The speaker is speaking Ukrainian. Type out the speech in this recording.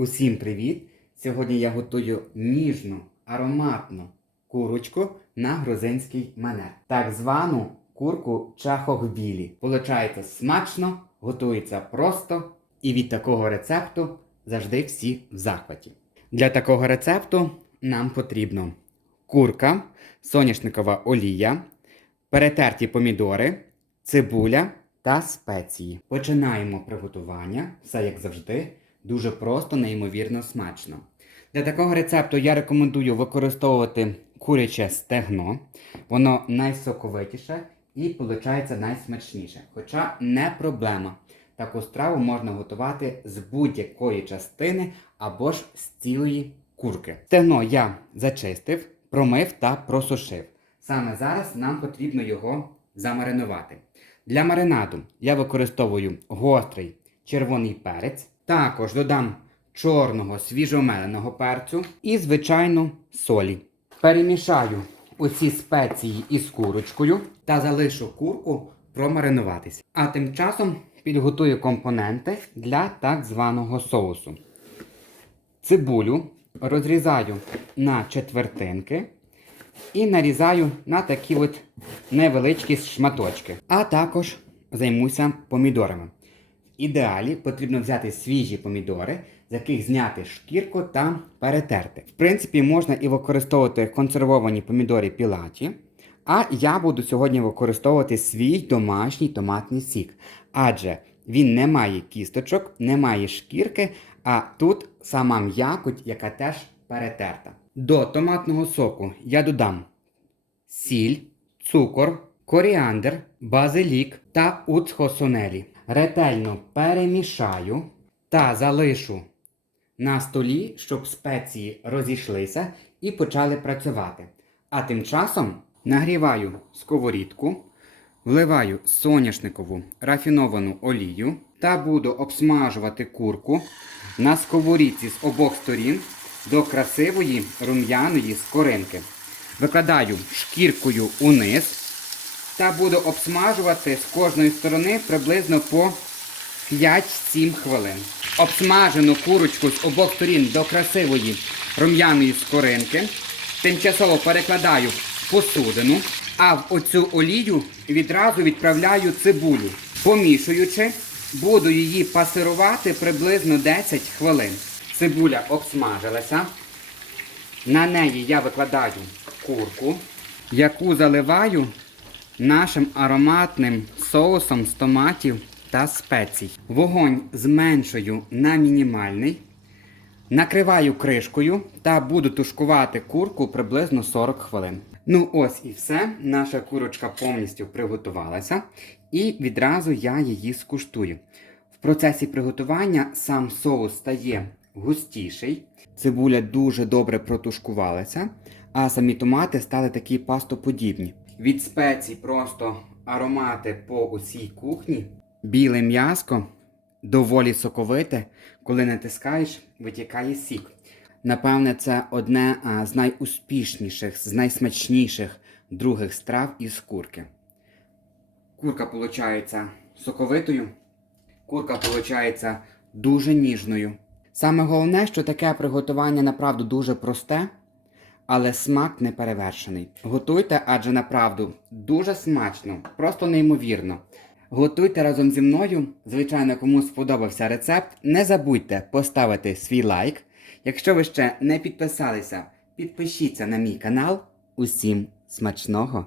Усім привіт! Сьогодні я готую ніжну, ароматну курочку на грузинський манер. Так звану курку чахохбілі. Получається смачно, готується просто і від такого рецепту завжди всі в захваті. Для такого рецепту нам потрібно курка, соняшникова олія, перетерті помідори, цибуля та спеції. Починаємо приготування, все як завжди, дуже просто, неймовірно смачно. Для такого рецепту я рекомендую використовувати куряче стегно. Воно найсоковитіше і виходить найсмачніше. Хоча не проблема. Таку страву можна готувати з будь-якої частини або ж з цілої курки. Стегно я зачистив, промив та просушив. Саме зараз нам потрібно його замаринувати. Для маринаду я використовую гострий червоний перець. Також додам чорного свіжомеленого перцю і, звичайно, солі. Перемішаю усі спеції із курочкою та залишу курку промаринуватись. А тим часом підготую компоненти для так званого соусу. Цибулю розрізаю на четвертинки і нарізаю на такі от невеличкі шматочки. А також займуся помідорами. Ідеалі потрібно взяти свіжі помідори, з яких зняти шкірку та перетерти. В принципі, можна і використовувати консервовані помідори пілаті. А я буду сьогодні використовувати свій домашній томатний сік. Адже він не має кісточок, не має шкірки, а тут сама м'якоть, яка теж перетерта. До томатного соку я додам сіль, цукор, коріандр, базилік та уцхосунелі. Ретельно перемішаю та залишу на столі, щоб спеції розійшлися і почали працювати. А тим часом нагріваю сковорідку, вливаю соняшникову рафіновану олію та буду обсмажувати курку на сковорідці з обох сторін до красивої рум'яної скоринки. Викладаю шкіркою униз та буду обсмажувати з кожної сторони приблизно по 5-7 хвилин. Обсмажену курочку з обох сторін до красивої рум'яної скоринки. Тимчасово перекладаю в посудину, а в оцю олію відразу відправляю цибулю. Помішуючи, буду її пасирувати приблизно 10 хвилин. Цибуля обсмажилася. На неї я викладаю курку, яку заливаю нашим ароматним соусом з томатів та спецій. Вогонь зменшую на мінімальний. Накриваю кришкою та буду тушкувати курку приблизно 40 хвилин. Ну ось і все. Наша курочка повністю приготувалася, і відразу я її скуштую. В процесі приготування сам соус стає густіший, цибуля дуже добре протушкувалася, а самі томати стали такі пастоподібні. Від спецій просто аромати по усій кухні. Біле м'яско доволі соковите, коли натискаєш, витікає сік. Напевне, це одне з найуспішніших, з найсмачніших других страв із курки. Курка виходить соковитою, курка виходить дуже ніжною. Саме головне, що таке приготування направду дуже просте, але смак не перевершений. Готуйте, адже направду дуже смачно, просто неймовірно. Готуйте разом зі мною. Звичайно, кому сподобався рецепт, не забудьте поставити свій лайк. Якщо ви ще не підписалися, підпишіться на мій канал. Усім смачного!